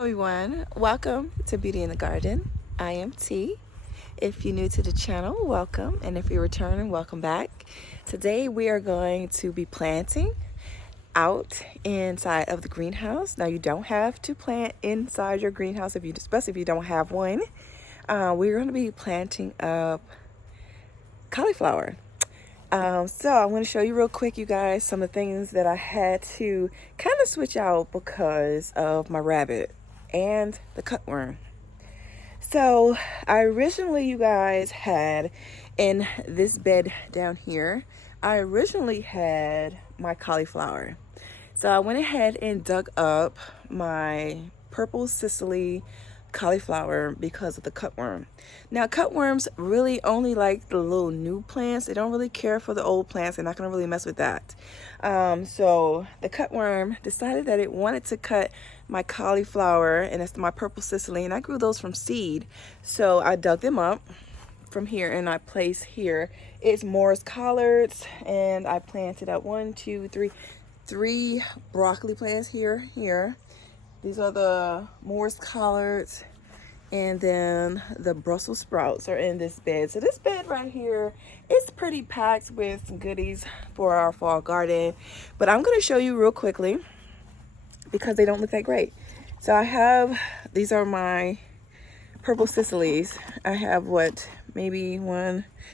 Everyone, welcome to Beauty in the Garden. I am T. If you're new to the channel, welcome, and if you're returning, welcome back. Today we are going to be planting out inside of the greenhouse. Now you don't have to plant inside your greenhouse especially if you don't have one. We're going to be planting up cauliflower. So I want to show you real quick, you guys, some of the things that I had to kind of switch out because of my rabbit and the cutworm. So I originally, you guys, had in this bed down here, I originally had my cauliflower. So I went ahead and dug up my purple Sicily cauliflower because of the cutworm. Now cutworms really only like the little new plants. They don't really care for the old plants. They're not going to really mess with that. So the cutworm decided that it wanted to cut my cauliflower, and it's my purple Sicily, and I grew those from seed. So I dug them up from here and I placed here. It's Morris collards, and I planted up three broccoli plants here. These are the Morris collards, and then the Brussels sprouts are in this bed. So this bed right here is pretty packed with some goodies for our fall garden, but I'm going to show you real quickly because they don't look that great. So these are my purple Sicilies. I have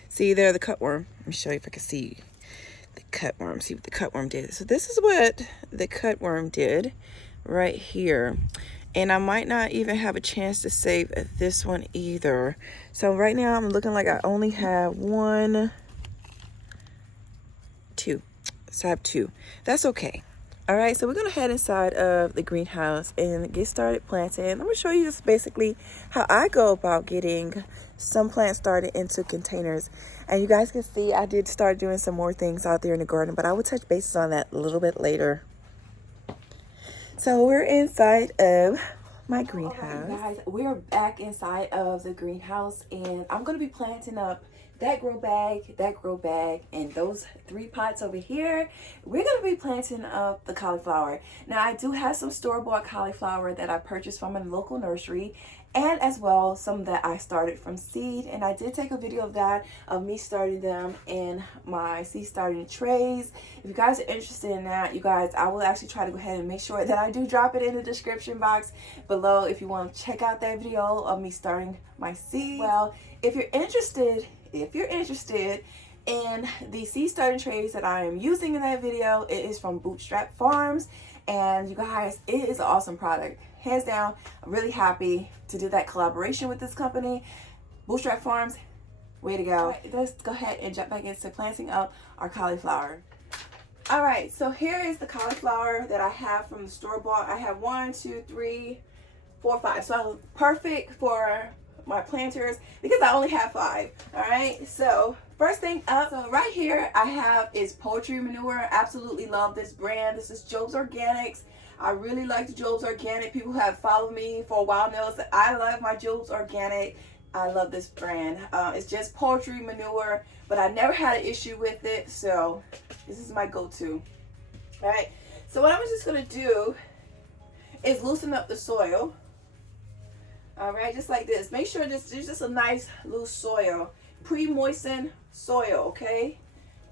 see there, the cutworm. Let me show you if I can see the cutworm, see what the cutworm did. So this is what the cutworm did right here, and I might not even have a chance to save this one either. So right now I'm looking like I only have two. So I have two. That's okay. All right, so we're gonna head inside of the greenhouse and get started planting. I'm gonna show you just basically how I go about getting some plants started into containers. And you guys can see I did start doing some more things out there in the garden, but I will touch bases on that a little bit later. So we're inside of my greenhouse. All right, guys, we're back inside of the greenhouse, and I'm going to be planting up that grow bag, and those 3 pots over here. We're going to be planting up the cauliflower. Now, I do have some store-bought cauliflower that I purchased from a local nursery, and as well some that I started from seed, and I did take a video of that, of me starting them in my seed starting trays. If you guys are interested in that, you guys, I will actually try to go ahead and make sure that I do drop it in the description box below if you want to check out that video of me starting my seed. Well, if you're interested in the seed starting trays that I am using in that video, it is from Bootstrap Farms, and you guys, it is an awesome product. Hands down, I'm really happy to do that collaboration with this company. Bootstrap Farms, way to go. All right, let's go ahead and jump back into planting up our cauliflower. All right, so here is the cauliflower that I have from the store-bought. I have 1, 2, 3, 4, 5. So perfect for my planters because I only have 5. All right, so first thing up, so right here I have is poultry manure. Absolutely love this brand. This is Jobe's Organics. I really like the Jobe's Organic. People who have followed me for a while know that I love my Jobe's Organic. I love this brand. It's just poultry manure, but I never had an issue with it, so this is my go-to. All right, so what I'm just gonna do is loosen up the soil. All right, just like this. Make sure there's just a nice loose soil, pre-moistened soil, okay?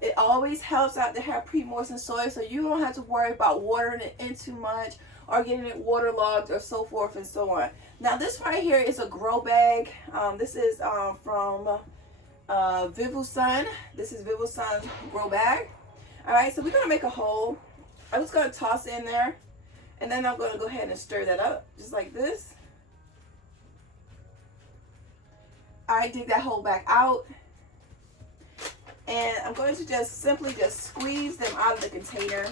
It always helps out to have pre-moistened soil so you don't have to worry about watering it in too much or getting it waterlogged or so forth and so on. Now this right here is a grow bag. This is from Vivusun. This is Vivusun's grow bag. All right, so we're gonna make a hole. I'm just gonna toss it in there, and then I'm gonna go ahead and stir that up just like this. I dig that hole back out, and I'm going to simply squeeze them out of the container.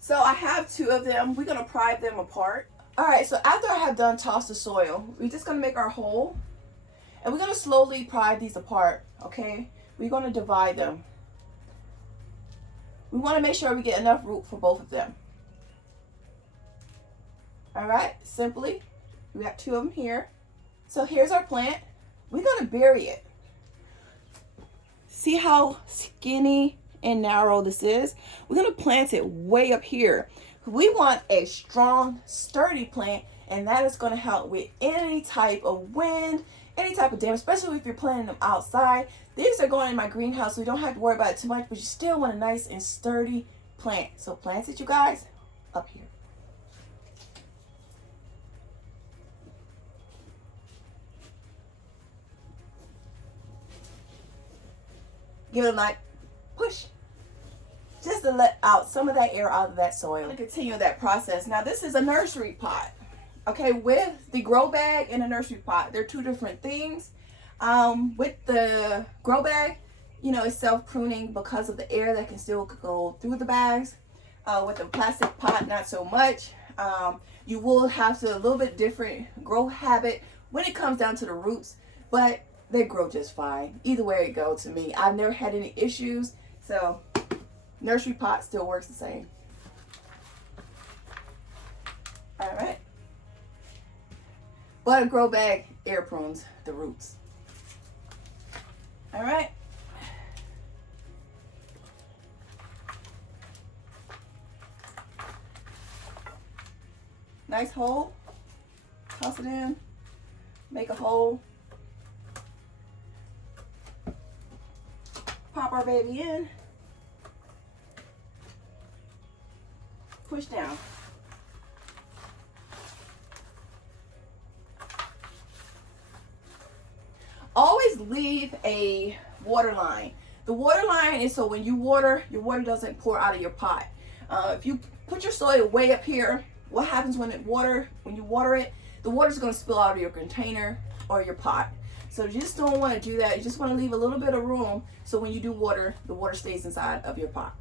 So I have 2 of them. We're going to pry them apart. All right, so after I have done tossed the soil, we're just going to make our hole, and we're going to slowly pry these apart, okay? We're going to divide them. We want to make sure we get enough root for both of them. All right, simply, we got 2 of them here. So here's our plant. We're going to bury it. See how skinny and narrow this is? We're going to plant it way up here We want a strong, sturdy plant, and that is going to help with any type of wind, any type of damage, especially if you're planting them outside. These are going in my greenhouse, so you don't have to worry about it too much, but you still want a nice and sturdy plant. So plant it, you guys, up here. Give it a light push, just to let out some of that air out of that soil. And continue that process. Now this is a nursery pot, okay, with the grow bag and a nursery pot. They're two different things. With the grow bag, you know, it's self-pruning because of the air that can still go through the bags. With the plastic pot, not so much. You will have to a little bit different grow habit when it comes down to the roots, but they grow just fine. Either way it goes to me. I've never had any issues, so nursery pot still works the same. All right. But a grow bag air prunes the roots. All right. Nice hole. Toss it in. Make a hole. Pop our baby in. Push down. Always leave a water line. The water line is so when you water, your water doesn't pour out of your pot. If you put your soil way up here, what happens when you water it, the water is going to spill out of your container or your pot. So you just don't want to do that. You just want to leave a little bit of room so when you do water, the water stays inside of your pot.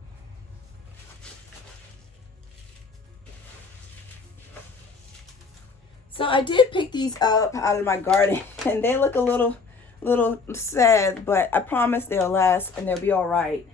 So I did pick these up out of my garden, and they look a little sad, but I promise they'll last and they'll be all right.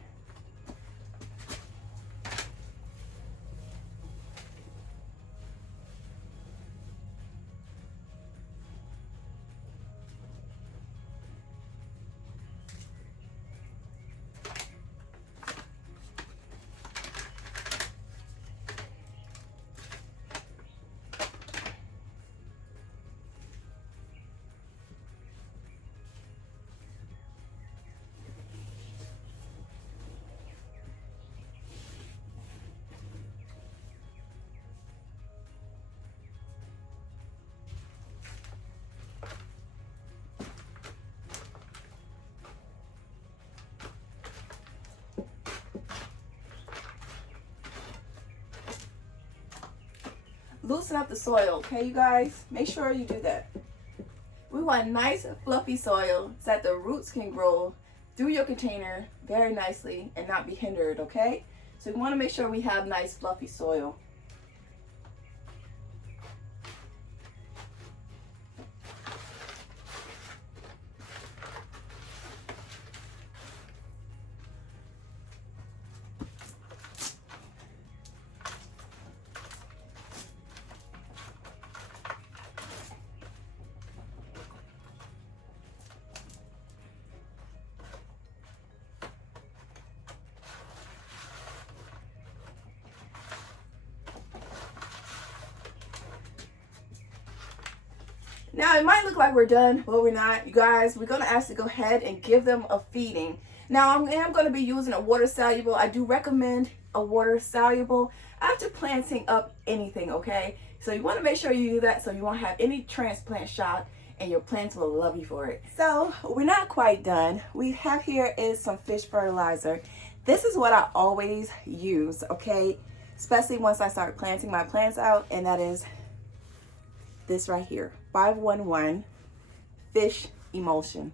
Loosen up the soil, okay, you guys? Make sure you do that. We want nice, fluffy soil so that the roots can grow through your container very nicely and not be hindered, okay? So we want to make sure we have nice, fluffy soil. Now it might look like we're done, but we're not. You guys, we're going to actually go ahead and give them a feeding. Now I am going to be using a water soluble. I do recommend a water soluble after planting up anything, okay? So you want to make sure you do that so you won't have any transplant shot and your plants will love you for it. So we're not quite done. We have here is some fish fertilizer. This is what I always use, okay? Especially once I start planting my plants out, and that is this right here, 511 fish emulsion.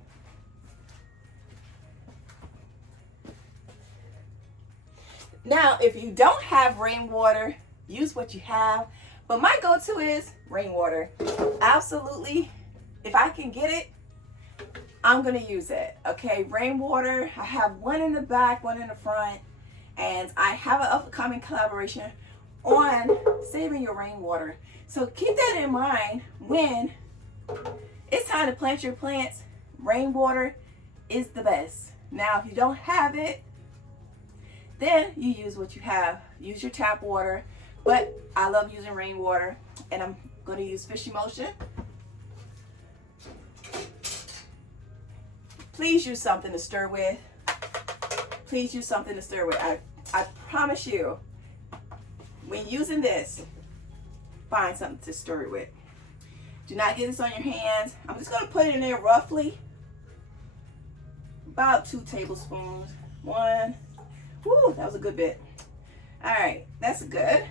Now, if you don't have rainwater, use what you have, but my go-to is rainwater. Absolutely, if I can get it, I'm gonna use it, okay? Rainwater, I have one in the back, one in the front, and I have an upcoming collaboration on saving your rainwater. So keep that in mind when it's time to plant your plants. Rainwater is the best. Now, if you don't have it, then you use what you have. Use your tap water, but I love using rainwater, and I'm going to use fish emulsion. Please use something to stir with. Please use something to stir with. I promise you, when using this, find something to stir it with. Do not get this on your hands. I'm just going to put it in there roughly. About 2 tablespoons. 1. Woo, that was a good bit. All right, that's good.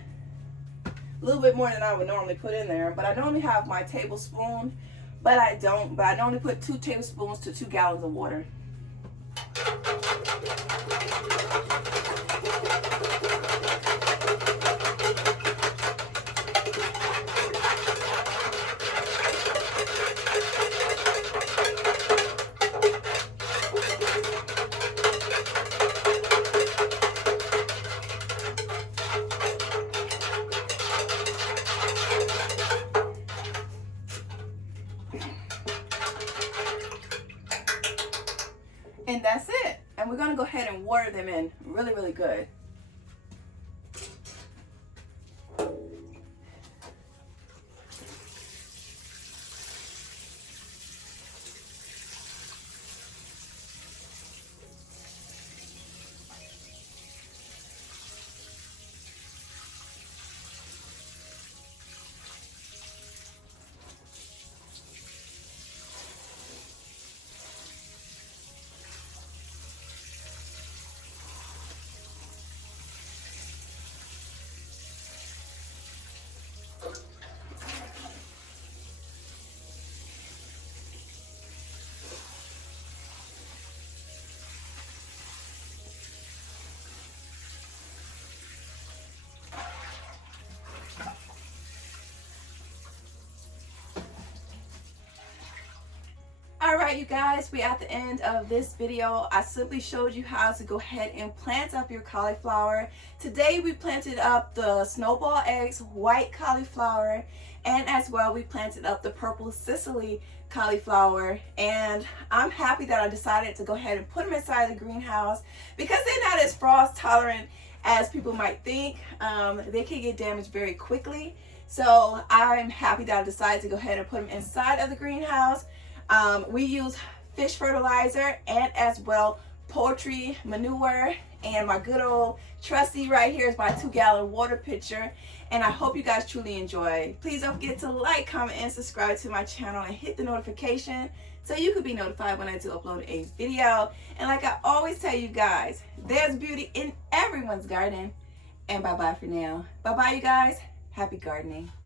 A little bit more than I would normally put in there, but I normally have my tablespoon, but I don't. But I normally put 2 tablespoons to 2 gallons of water. And that's it. And we're going to go ahead and water them in really, really good. Alright, you guys, we're at the end of this video. I simply showed you how to go ahead and plant up your cauliflower. Today we planted up the snowball eggs, white cauliflower, and as well we planted up the purple Sicily cauliflower. And I'm happy that I decided to go ahead and put them inside the greenhouse because they're not as frost tolerant as people might think. They can get damaged very quickly. So I'm happy that I decided to go ahead and put them inside of the greenhouse. We use fish fertilizer and as well poultry manure, and my good old trusty right here is my 2-gallon water pitcher. And I hope you guys truly enjoy. Please don't forget to like, comment, and subscribe to my channel and hit the notification so you can be notified when I do upload a video. And like I always tell you guys, there's beauty in everyone's garden. And bye-bye for now. Bye-bye, you guys. Happy gardening.